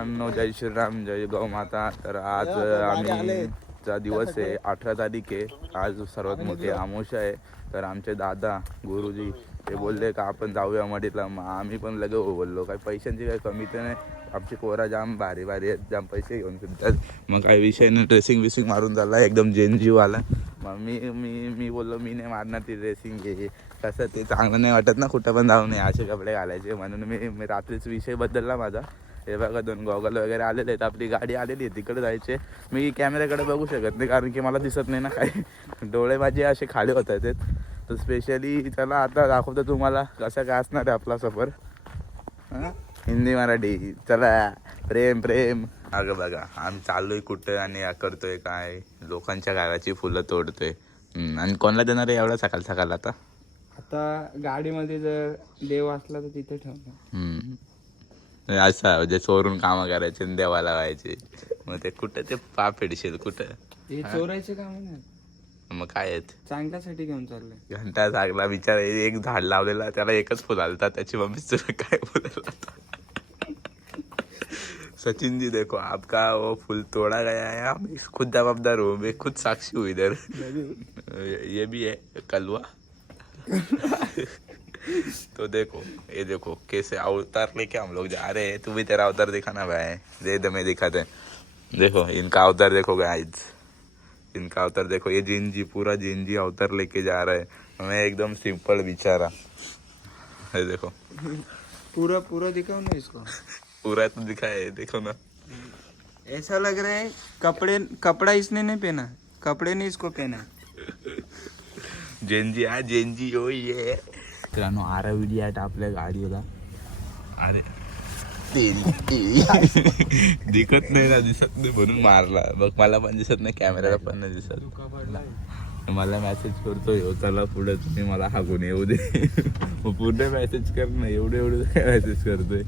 मित्रांनो, जय श्रीराम, जय गौ माता. तर आज आम्हीचा दिवस आहे, 18 तारीख आहे. आज सर्वात मोठी आमोशा आहे. तर आमचे दादा गुरुजी ते बोलले का आपण जाऊया मडीला. मग आम्ही पण लगे बोललो, काही पैशांची काही कमी तर नाही. आमची पोरा जाम भारी भारी आहेत, जाम पैसे घेऊन फिरतात. मग काही विषय नाही, ड्रेसिंग विसिंग मारून झाला एकदम जेनजीवाला. मग मी बोललो मी नाही मारणार ती ड्रेसिंग घे. कसं ते चांगलं नाही वाटत ना, कुठं पण जाऊ नये असे कपडे घालायचे. म्हणून मी रात्रीच विषय बदलला माझा. हे बघा 2 गॉगल वगैरे आलेले आहेत. आपली गाडी आलेली आहे, तिकडे जायचे. मी कॅमेऱ्याकडे बघू शकत नाही कारण की मला दिसत नाही ना काही. डोळे माझे असे खाली होत आहेत. तर स्पेशली चला आता दाखवतो तुम्हाला कसं काय असणार आहे आपला सफर. हिंदी मराठी चला. प्रेम प्रेम. अगं बघा आम्ही चाललोय कुठं आणि करतोय काय, लोकांच्या गावाची फुलं तोडतोय. आणि कोणाला देणार आहे एवढा सकाळ सकाळ? आता गाडीमध्ये जर देव असला तर तिथे ठेवणार. असं म्हणजे चोरून कामं करायचे आणि देवाला व्हायचे. मग ते कुठं ते पाप फेडशील कुठं? हे चोरायचे काम नाही, मग काय आहेत, चांगल्यासाठी घेऊन चाललंय. घंटा चांगला विचार. एक झाड लावलेला त्याला एकच फुल आलता, त्याची मम्मी तुला काय बोलायला. सचिन जी देखो आपका वो फूल तोड़ा गया है, हम खुद जवाबदार हो, मैं खुद साक्षी हूँ इधर. ये भी है कलवा. तो देखो ये देखो कैसे अवतार लेके हम लोग जा रहे हैं. तू भी तेरा अवतार दिखाना भाई. दे दे मैं दिखाते. देखो इनका अवतार देखो गाइस, इनका अवतार देखो. ये जिंजी पूरा जिंजी अवतार लेके जा रहा है. मैं एकदम सिंपल बेचारा. ये देखो पूरा पूरा दिखाओ ना इसको. पूरा तो दिखा है, देखो ना. ऐसा लग रहा है कपड़ा इसने नहीं पहना, कपड़े ने इसको पहना. जेनजी हा जेनजी हो ये. मित्रांनो आराविडी आहे आपल्या गाडीला. अरे दिखत नाही ना, दिसत नाही म्हणून मारला. बघ मला पण दिसत नाही, कॅमेराला पण नाही दिसत. मला मेसेज करतोय हो चला पुढे, तुम्ही मला हाकून येऊ दे. मग पुढे मेसेज कर ना, एवढे मेसेज करतोय.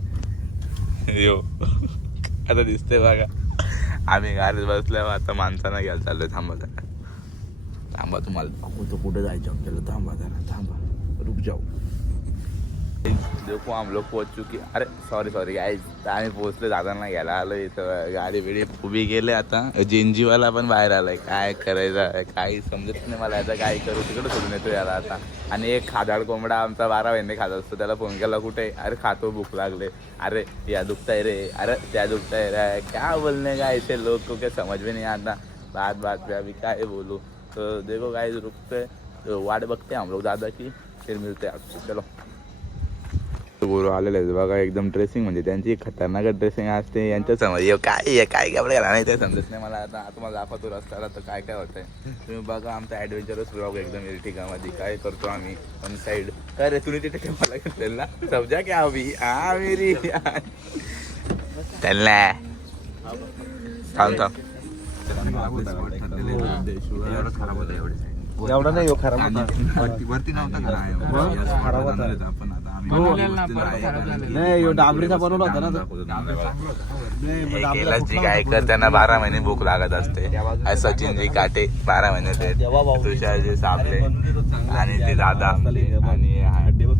यो आता दिसतंय बघा. आम्ही गाडीत बसल्यावर आता माणसांना घ्यायला चाललोय. थांबा तुम्हाला दाखवतो कुठे जायचं आपल्याला. थांबा रुक जाऊ. देखो हम लोग पहुंच चुके. अरे सॉरी गाईज, आम्ही पोहोचले. दादांना घ्यायला आलो इथं. गाडी बिडी उभी गेले. आता जेनजीवाला पण बाहेर आलाय. काय करायचं काही समजत नाही मला. आता काय करू, तिकडे सोडून येतो याला आता. आणि एक खादाड कोंबडा आमचा 12 महिने खात असतो. त्याला फोन केला कुठे, अरे खातो भूक लागले. अरे या दुखताय रे, अरे त्या दुखताय रे. क्या बोलने का ऐसे लोग को क्या समझ में नहीं आता. बात पे अभी काय बोलू. तो देखो गाइस रुकते वाट बघते हम लोग दादा की, फिर मिळते आपसे. चलो बोलू आलेले आहेत बघा. एकदम ड्रेसिंग म्हणजे त्यांची खतरनाक ड्रेसिंग असते. यांच्या समज काय कपडे घाला नाही ते समजत नाही मला. आता तुम्हाला दाखवतो रस्त्याला तर काय होतंय. तुम्ही बघा आमचा ॲडव्हेंचरस ब्लॉग एकदम इर्टिगामध्ये काय करतो आम्ही ऑन साईड. काय रे तुम्ही तिथे मला घेतलेलं ना, समजा की हवी हा मेरी त्यांना थांब. एवढा नाही हो खराब होता. वरती नव्हता खराब होता. आपण आता नाही डाबरीचा बनवला होता ना. कैलासजी गायकर त्यांना 12 महिने भूक लागत असते. सचिनजी काटे 12 महिने ते, तुषारजी साबले आणि ते दादा आणि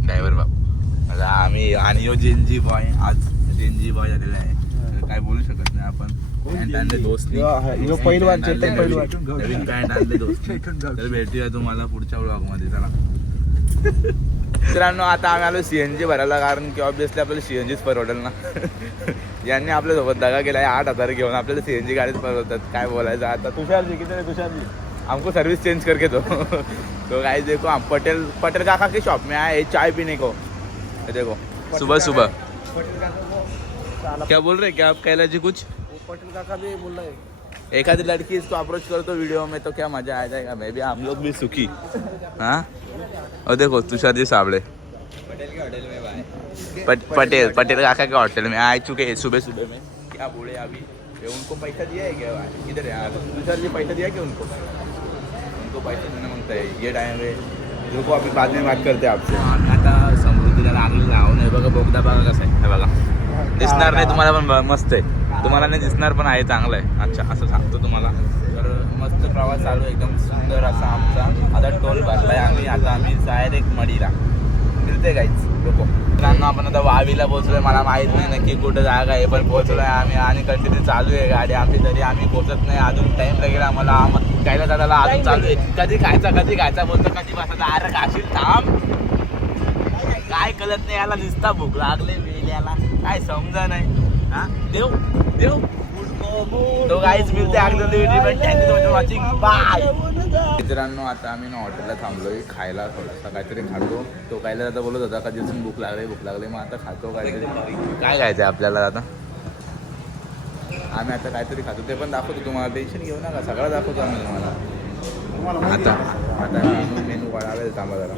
ड्रायव्हर बाबू. आता आम्ही आणि यो जेनजी बॉय. आज जेनजी बॉय झालेला आहे. काय बोलू शकत नाही आपण. पॅन्ट आणले दोस्ती, नवीन पॅन्ट आणले दोस्ती. तर भेटूया तुम्हाला पुढच्या ब्लॉग मध्ये. चला मित्रांनो आता आम्ही आलो CNG भरायला, कारण की ऑब्विसली आपल्याला CNGच परवडेल ना. यांनी आपल्यासोबत दगा केला आहे. 8,000 घेऊन आपल्याला CNG गाडीच परवडतात. काय बोलायचं आता. तुषारजी किती रे तुषारजी, हमको सर्विस चेंज करके दो. तो गाइस देखो हम पटेल काका के शॉप में आए चाय पीने को. देखो सुबह क्या बोल रहे क्या आप कैलाश जी कुछ. पटेल काका भी बोल रहा है. एखादी लड़की इसको अप्रोच कर तो वीडियो में तो क्या मजा आ जाएगा. मैं भी हम लोग भी सुखी. हाँ और देखो तुषार जी साबड़े पटेल के होटल में पटेल काका के होटल में आ चुके हैं सुबह में. क्या बोले अभी उनको पैसा दिया है क्या. किधर है तुषार जी, पैसा दिया क्या उनको पैसा देना मांगता है. ये टाइम है रुको, अभी बाद में बात करते हैं आपसे. आम्ही आता समृद्धीला लागलेला आहो. नाही बघा बोगदा बघा कसा आहे. बघा दिसणार नाही तुम्हाला पण मस्त आहे. तुम्हाला नाही दिसणार पण आहे, चांगलं आहे. अच्छा असं सांगतो तुम्हाला. तर मस्त प्रवास चालू एकदम सुंदर असा आमचा. आता टोल भरलाय आम्ही. आता आम्ही डायरेक्ट मडीला. मिळते काहीच लोक. मित्रांनो आपण आता वावीला पोहोचलोय. मला माहित नाही नक्की कुठं जागा आहे, पण पोहोचलोय आम्ही आणि कंटिन्यू चालू आहे गाडी आमची. तरी आम्ही पोहोचत नाही अजून. टाइम लागेल आम्हाला. कायला दादाला अजून चालू आहे. कधी खायचा बोलतो, कधी बसायचा. अरे खाशील थांब. काय कळत नाही याला, नुसता भूक लागले वेळ याला, काय समजा नाही. हा देव देव तो काहीच मिळते. Thank you for watching, bye. मित्रांनो आता आम्ही ना हॉटेलला थांबलोय खायला. थोडासा काहीतरी खातो. तो कायला दादा बोलत होता कधीपासून भूक लागले. मग आता खातो काहीतरी. काय खायचं आपल्याला आता? आम्ही आता काहीतरी खातो, ते पण दाखवतो तुम्हाला. टेन्शन घेऊ नका, सगळं दाखवतो आम्ही तुम्हाला. आता मेनू वाढावेल. थांबा जरा.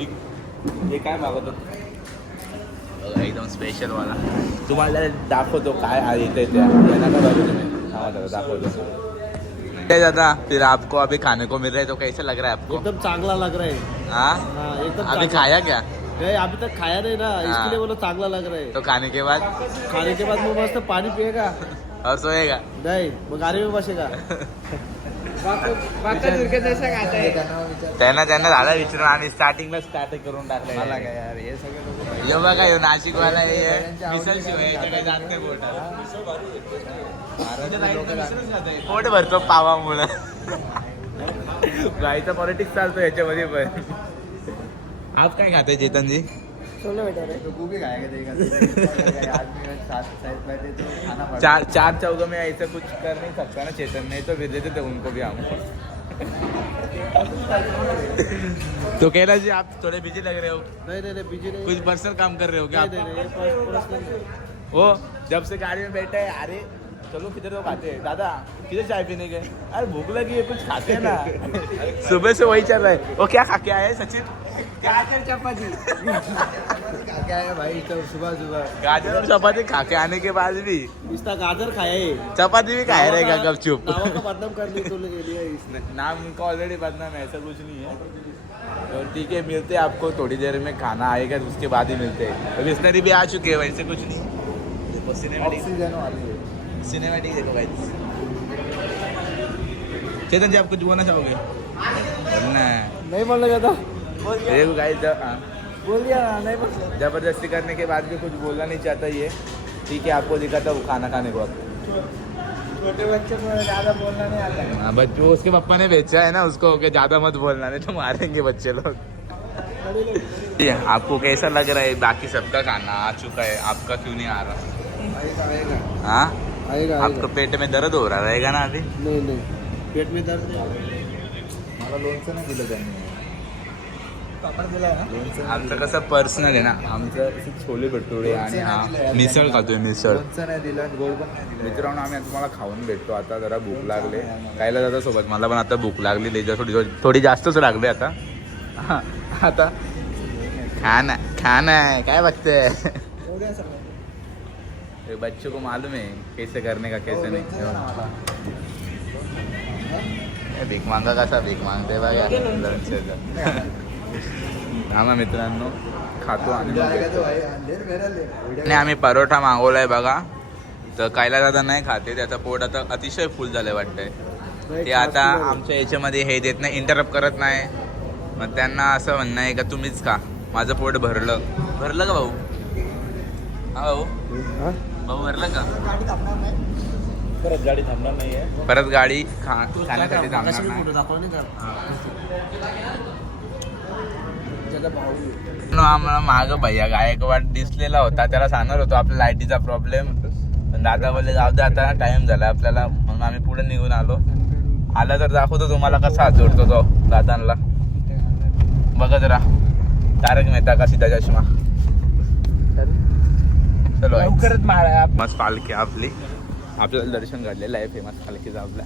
हे काय मागवतो एकदम स्पेशल वाला तुम्हाला दाखवतो काय येते त्या. दाखवतो. दादा फिर आपको अभी खाने को मिल रहा है तो कैसा लग रहा है आपको? एकदम चांगला लग रहा है. हाँ एकदम अभी खाया क्या? नहीं अभी तक खाया नहीं ना, इसके लिए बोलो चांगला लग रहा है. तो खाने के बाद वो मस्त पानी पिएगा और सोएगा. नहीं, मग गाड़ी में बसेगा. त्यांना झाला विचारून आणि स्टार्टिंगला स्टार्ट करून टाकलं. मला काय यार हे सगळं यो बघा यो नाशिक वाला मिसल शिवाय काही जात नाही पोट भरतो पावामुळं. गाईचा पॉलिटिक्स चालतो याच्यामध्ये पण. आज काय खाते चेतन जी? गोभी खाएगा. चार चौकों में ऐसा कुछ कर नहीं सकता ना चेतन, नहीं तो फिर देते थे उनको भी हम. तो कह रहा जी आप थोड़े बिजी लग रहे हो. नहीं बिजी नहीं. कुछ पर्सनल काम कर रहे हो क्या आप? नहीं. वो जब से गाड़ी में बैठे हैं, अरे चलो किधर तो खाते हैं. दादा किधर चाय पीने गए? अरे भूख लगी है कुछ खाते हैं ना. सुबह से वही चल रहा है. वो क्या खा के आए सचिन? गाजर चपाती क्या है भाई, तो सुबह गाजर और चपाती खा के आने के बाद भी इसका गाजर खाया है. चपाती भी खाए रहेगा गपचुप. नाव का बदनाम करने के लिए इसने. नाम उनका ऑलरेडी बदनाम है, ऐसा कुछ नहीं है. तो ठीक है, मिलते हैं आपको थोड़ी देर में. खाना आएगा तो उसके बाद ही मिलते हैं. अभी बिस्लरी भी आ चुके हैं, वैसे कुछ नहीं. देखो सिनेमैटिक देखो भाई. चेतन जी आप कुछ बोलना चाहोगे? बोलना है. नहीं बोलने का था. देखो गाइस बोल दिया ना, नहीं बोल. जबरदस्ती करने के बाद भी कुछ बोलना नहीं चाहता ये. ठीक है, आपको दिखाता वो खाना खाने को. छोटे बच्चे को ज़्यादा बोलना नहीं आता है. हाँ बच्चों, उसके पापा ने बेचा है ना उसको कि ज़्यादा मत बोलना नहीं तो मारेंगे बच्चे लोग. ये आपको कैसा लग रहा है? बाकी सबका खाना आ चुका है, आपका क्यों नहीं आ रहा? हाँ आएगा. आपको पेट में दर्द हो रहा रहेगा ना अभी? नहीं पेट में दर्द नहीं. मला लोणचं नाही दिलं त्यांनी. पापड दिला है ना. आमचं कसं पर्सनल आहे ना, आमचं छोले भटुरे आणि हा मिसळ खातोय. मिसळ नाही दिलं, गोड पण नाही दिलं. मित्रांनो आम्ही तुम्हाला खाऊन भेटतो. आता जरा भूक लागले. खायला जाता सोबत. मला पण आता भूक लागली. थोडी जास्तच लागली आता. आता खाना है काय बघते. बच्चों को मालूम है कैसे करने का कैसे नहीं. भीक मांगा कसा भीक मागते बघा. हा मित्रांनो खातो आणि आम्ही परोठा मागवलाय बघा. तर कायला दादा नाही खाते, त्याचं पोट आता अतिशय फुल झालंय वाटतंय. ते आता आमच्या याच्यामध्ये हे देत नाही, इंटरप्ट करत नाही. मग त्यांना असं म्हणणं आहे का तुम्हीच खा, माझं पोट भरलं का भाऊ? हा भाऊ भरलं का? परत गाडी थांबणार नाही आहे. परत गाडी खाण्यासाठी थांबणार नाही. आम्हाला मागं भैया गायकवाड दिसलेला होता, त्याला सांगणार होतो आपल्या लाईटीचा प्रॉब्लेम. पण दादा बोलले जाऊ दे आता टाइम झाला आपल्याला, म्हणून आम्ही पुढे निघून आलो. आला तर दाखवतो तुम्हाला कसा हात जोडतो तो दादांना. बघा जरा तारक मेहता का सीधा चष्मा. चलो मस्त पालखी आपली. आपल्याला दर्शन घडलेलं आहे फेमस पालखीचं. आपल्या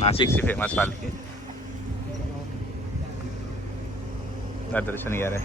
नाशिकची फेमस पालखी. दर्शन घ्या रे.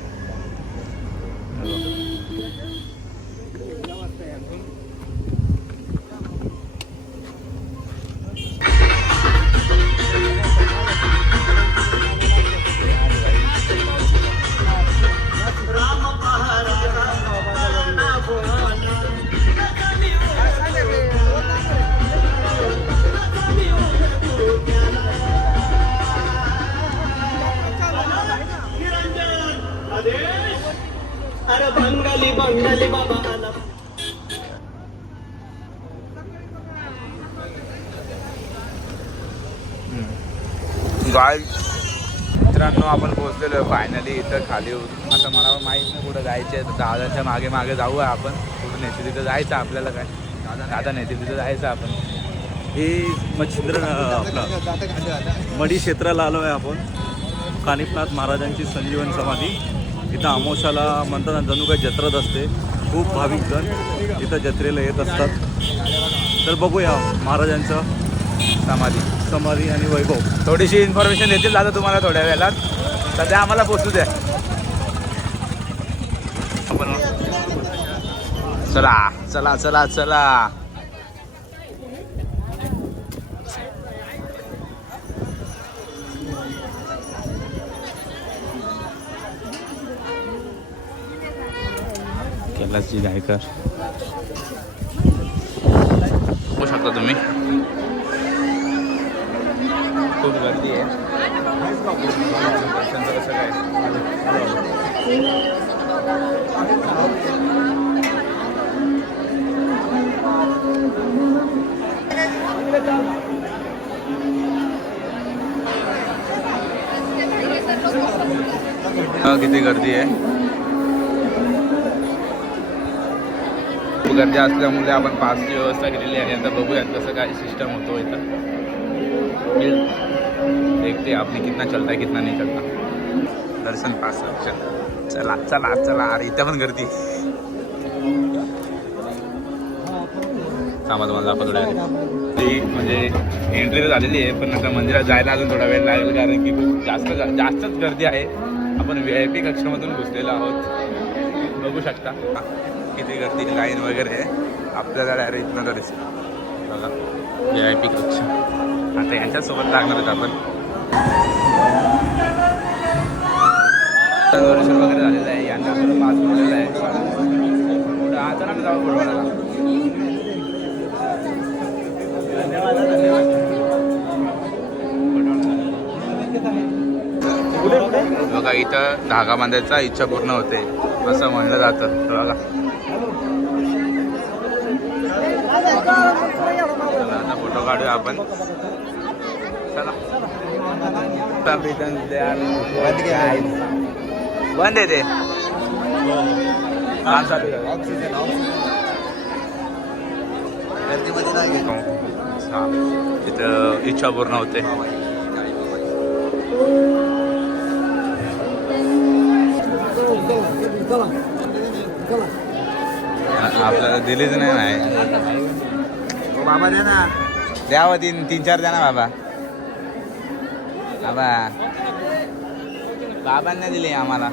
गाय मित्रांनो, आपण पोहोचलेलो आहे फायनली इथं खाली. आता मला माहीत नाही कुठं जायचं आहे, दादाच्या मागे मागे जाऊया आपण. कुठं नेते तिथं जायचं आपल्याला. काय दादा नेते तिथं जायचं आपण. हे मच्छिंद्र आपला मडी क्षेत्राला आलो आहे आपण. कानिफनाथ महाराजांची संजीवन समाधी. इथं अमावस्याला म्हणतात ना, जणू काही जत्रत असते. खूप भाविक जण इथं जत्रेला येत असतात. तर बघूया महाराजांचं समाधी आणि वैभव. थोडीशी इन्फॉर्मेशन देतील दादा तुम्हाला थोड्या वेळात. सध्या आम्हाला पोचू द्या. आपण चला चला चला चला. कैलासजी गायकर होऊ शकता तुम्ही. खूप गर्दी आहे. कसं काय किती गर्दी आहे. खूप गर्दी असल्यामुळे आपण पासची व्यवस्था केलेली आहे. आता बघूयात कसं काय सिस्टम होतो इथं. देखते आपने कितना चलता है कितना नहीं चलता. दर्शन पास. चला चला चला. अरे इथं पण गर्दी. कामात मला दाखवतो ती म्हणजे एंट्री तर झालेली आहे, पण आता मंदिरात जायला अजून थोडा वेळ लागेल, कारण की खूप जास्तच गर्दी आहे. आपण VIP कक्षामधून घुसलेलो आहोत. बघू शकता किती गर्दी, लाईन वगैरे आहे. आपल्याला डायरेक्ट इथनं तर बघा VIP कक्ष. आता यांच्यासोबत लागणार आहेत आपण. दर्शन वगैरे झालेलं आहे. यांना पास मिळालेला आहे. पुढं आता ना जाऊ बरोबर. बघा इथं धागा बांधायचा इच्छा पूर्ण होते असं म्हणलं जातं. बघा आता फोटो काढूया आपण. चला बंद आहे ते. तिथं इच्छा पूर्ण होते. आपल्याला दिलीच नाही. बाबा दे ना. द्यावं 3-4 द्या ना बाबा. बाबांना दिले आम्हाला.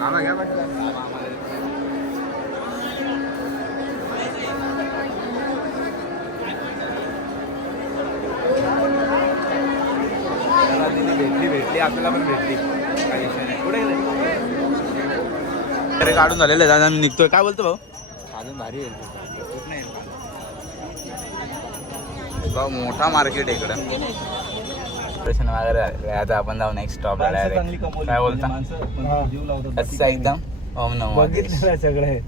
भेटली आपल्याला पण भेटली. काही विषय नाही. कुठे गेले अरे काढून झालेलं आहे. मी निघतोय. काय बोलतो भाऊ? अजून भारी आहे भाऊ. मोठा मार्केट आहे इकडं. दर्शन वगैरे झालेलं आहे. आता आपण जाऊ नेक्स्ट स्टॉपला डायरेक्ट. काय बोलता? कसं एकदम ओम नमो सगळे.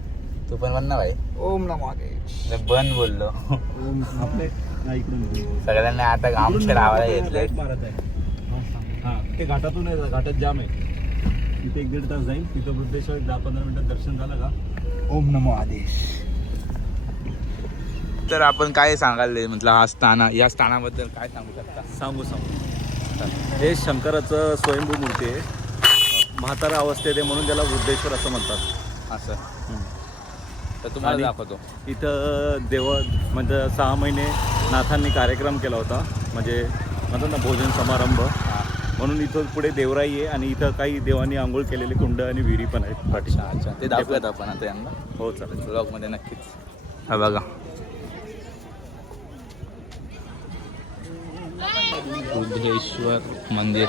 तू पण बन ना भाई. ओम नमो देश. बन बोललो. सगळ्यांनी आता आमच्या लावायला घेतले. ते घाटातून आहे. घाटात जाम आहे. तिथे 1-1.5 तास जाईल. तिथं बुद्धेश्वर 10-15 मिनिटात दर्शन झालं का ओम नमो आदेश. तर आपण काय सांगायला म्हटलं हा स्थान, या स्थानाबद्दल काय सांगू शकता? सांगू हे शंकराचं स्वयंभू मूर्ती आहे. म्हातारा अवस्थेत आहे म्हणून त्याला वृद्धेश्वर असं म्हणतात. असं तर तुम्हाला दाखवतो. इथं म्हणजे 6 महिने नाथांनी कार्यक्रम केला होता. म्हणजे म्हणतात ना भोजन समारंभ, म्हणून इथं पुढे देवराई आहे. आणि इथं काही देवांनी आंघोळ केलेली कुंड आणि विहिरी पण आहेत पाठी. अच्छा ते दाखवूयात आपण आता यांना. हो चालेल. ब्लॉगमध्ये नक्कीच. हा बघा बुद्धेश्वर मंदिर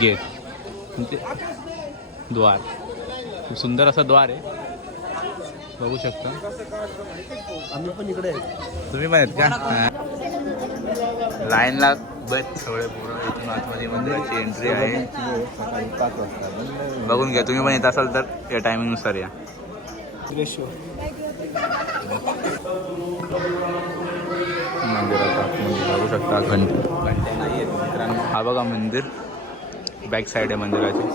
गेट, द्वार. खूप सुंदर असा द्वार आहे. बघू शकता. आम्ही पण इकडे. तुम्ही पण आहेत का? लाईनला बस सगळे पूर्ण इथून आतमध्ये मंदिराची एंट्री आहे. बघून घ्या. तुम्ही पण येत असाल तर या टायमिंगनुसार या. मंदिरात आतमध्ये बघू शकता घंटे नाही आहेत मित्रांनो. हा बघा मंदिर, बॅक साईड आहे मंदिराची.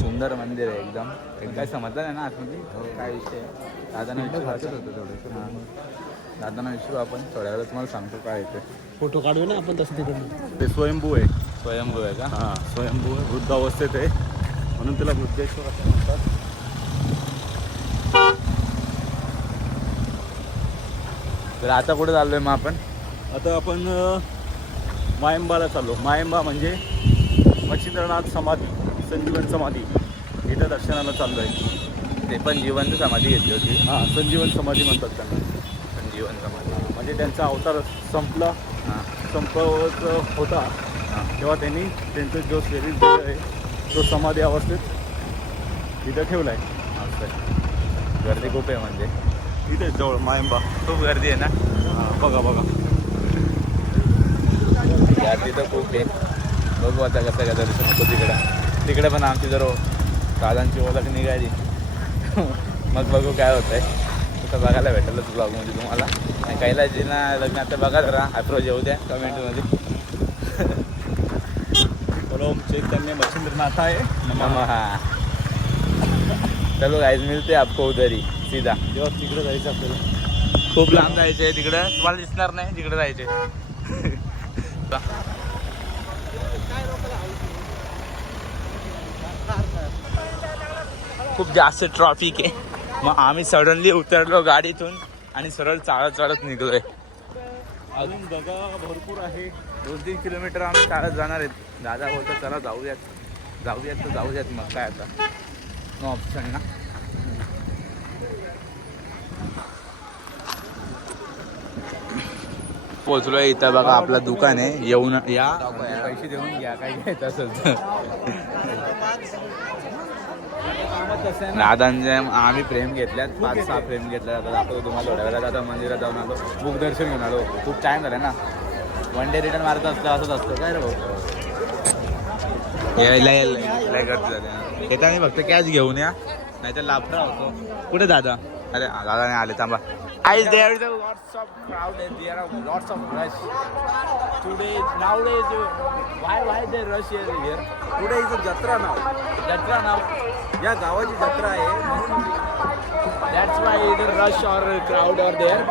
सुंदर मंदिर आहे एकदम. काय समजलं नाही ना आतमध्ये काय विषय आहे. दादांना विचारू आपण थोड्या वेळात तुम्हाला सांगतो काय येते. फोटो काढू ना आपण तसं तिकडे. ते स्वयंभू आहे. स्वयंभू आहे का? हां, स्वयंभू आहे, वृद्ध अवस्थेत आहे, म्हणून त्याला बुद्धेश्वर असं म्हणतात. तर आता कुठे चाललोय मग आपण? आता आपण मायंबाला चाललो. मायंबा म्हणजे मच्छिंद्रनाथ समाधी, संजीवन समाधी, इथं दर्शनाला चाललो आहे. ते पण जिवंत समाधी घेतली होती. हां, संजीवन समाधी म्हणतात त्यांना. संजीवन समाधी म्हणजे त्यांचा अवतार संपला, हां संपवत होता हां. तेव्हा त्यांनी त्यांचं जो शरीर दिलं आहे तो समाधी अवस्थेत इथं ठेवला आहे. असं आहे. गर्दी खूप आहे म्हणजे इथे जवळ मायंबा. खूप गर्दी आहे ना. बघा बघा, गर्दी तर खूप आहे. बघू आता कसं काय दर्शन होतं तिकडं. तिकडे पण आमची जर दादांची ओळख निघाली मग बघू काय होतं आहे. तसं बघायला भेटेलच ब्लॉगमध्ये तुम्हाला. आणि कैलासजीना लग्नात बघा जरा अप्रोच येऊ द्या कमेंटमध्ये. ओम चैतन्य मच्छिंद्रनाथ आहे. हाँ चलो गाइस मिलते आपको उधर ही सीधा. जेव्हा तिकडे जायचं आपल्याला. खूप लांब जायचं आहे तिकडं. तुम्हाला दिसणार नाही तिकडे जायचे. खूप जास्त ट्रॉफिक आहे. मग आम्ही सडनली उतरलो गाडीतून आणि सरळ चालत चालत निघलोय. अजून जागा भरपूर आहे. 2-3 किलोमीटर आम्ही चालत जाणार आहेत. दादा बोलतो चला जाऊयात तर जाऊयात. मग काय आता नो ऑप्शन ना. पोचलोय इथं बघा आपलं दुकान आहे. येऊन या पैसे देऊन घ्या काय घ्यायचं असेल. दादांचे आम्ही फ्रेम घेतल्यात 5-6 फ्रेम घेतल्या. आता दाखवतो तुम्हाला थोड्या वेळात. आता मंदिरात जाऊन आलो, बुक दर्शन घेऊन आलो. खूप टाईम झाला ना. 1 डे रिटर्न मारत असतं असंच असतं काय रे भाऊ. यायला गर्दी झाली. येता मी फक्त कॅश घेऊन या नाही तर लाफरा होतो. कुठे दादा? अरे दादा नाही आले थांबा. Guys, there is a lots of crowd and there are lots of rush. Today, nowadays, why they rush here? पुढे इथं जत्रा नाव, Jatra now. या गावाची जत्रा आहे. That's why the rush or crowd are there.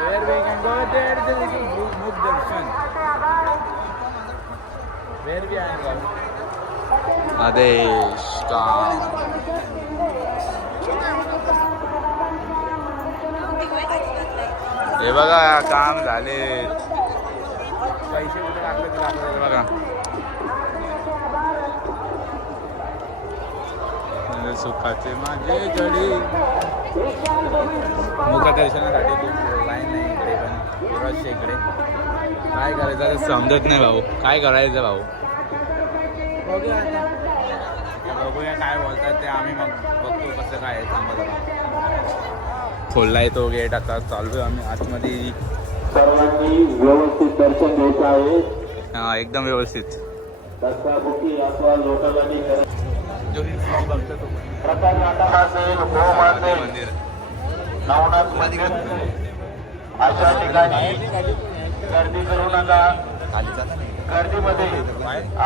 Where we can go there, there is a Mukh Darshan. Where we are going? Adesh Kam. हे बघा काम झाले. पैसे कुठे लागले ते लागले बघा. सुखाचे माझे गडी. मुखदर्शनासाठी खूप लाईन नाही इकडे पण रश इकडे. काय करायचं समजत नाही भाऊ. काय करायचं भाऊ. बघूया काय बोलतात ते. आम्ही मग बघतो कसं काय आहे. थांबा जरा. खोललाय तो गेट. आता चालू आहे आम्ही आतमध्ये. सर्वांनी व्यवस्थित दर्शन घ्यायचं आहे. हा एकदम व्यवस्थित. दर्शनामुखी अथवा लोटांनी जो बघतो तो प्रसाद नाटक असेल, होम असेल, मंदिर नवनाथ मंदिर अशा ठिकाणी गर्दी करू नका. गर्दीमध्ये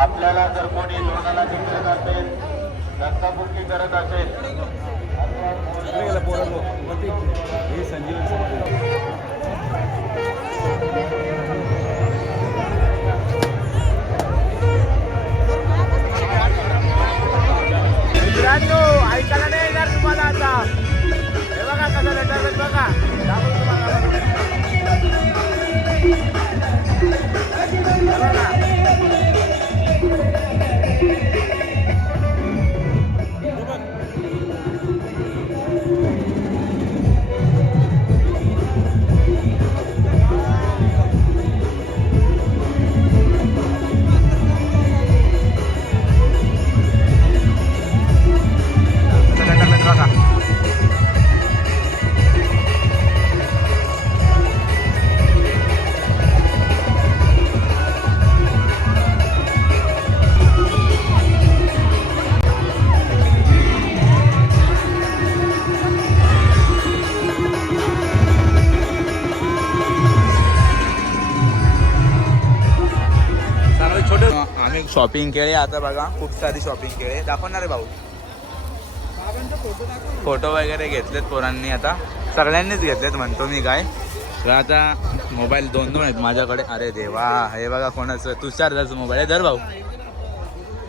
आपल्याला जर कोणी लोणाला विचारत असेल, दर्शनामुखी करत असेल, हे संजीवन समाधी. मित्रांनो ऐकायला नाही येणार तुम्हाला आता. हे बघा कसं लेटर बघा. आम्ही शॉपिंग केली. आता बघा खूप सारी शॉपिंग केली. दाखवणार आहे भाऊ. फोटो वगैरे घेतलेत पोरांनी. आता सगळ्यांनीच घेतलेत म्हणतो मी काय. तर आता मोबाईल 2 आहेत माझ्याकडे. अरे देवा, हे बघा कोणाचं तुषारदाचं मोबाईल आहे. धर भाऊ.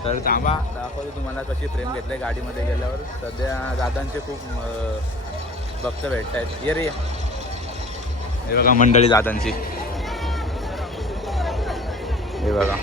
तर थांबा दाखवतो तुम्हाला कशी फ्रेम घेतली गाडीमध्ये गेल्यावर. सध्या दादांचे खूप भक्त भेटत आहेत. ये रे, हे बघा मंडळी दादांची. हे बघा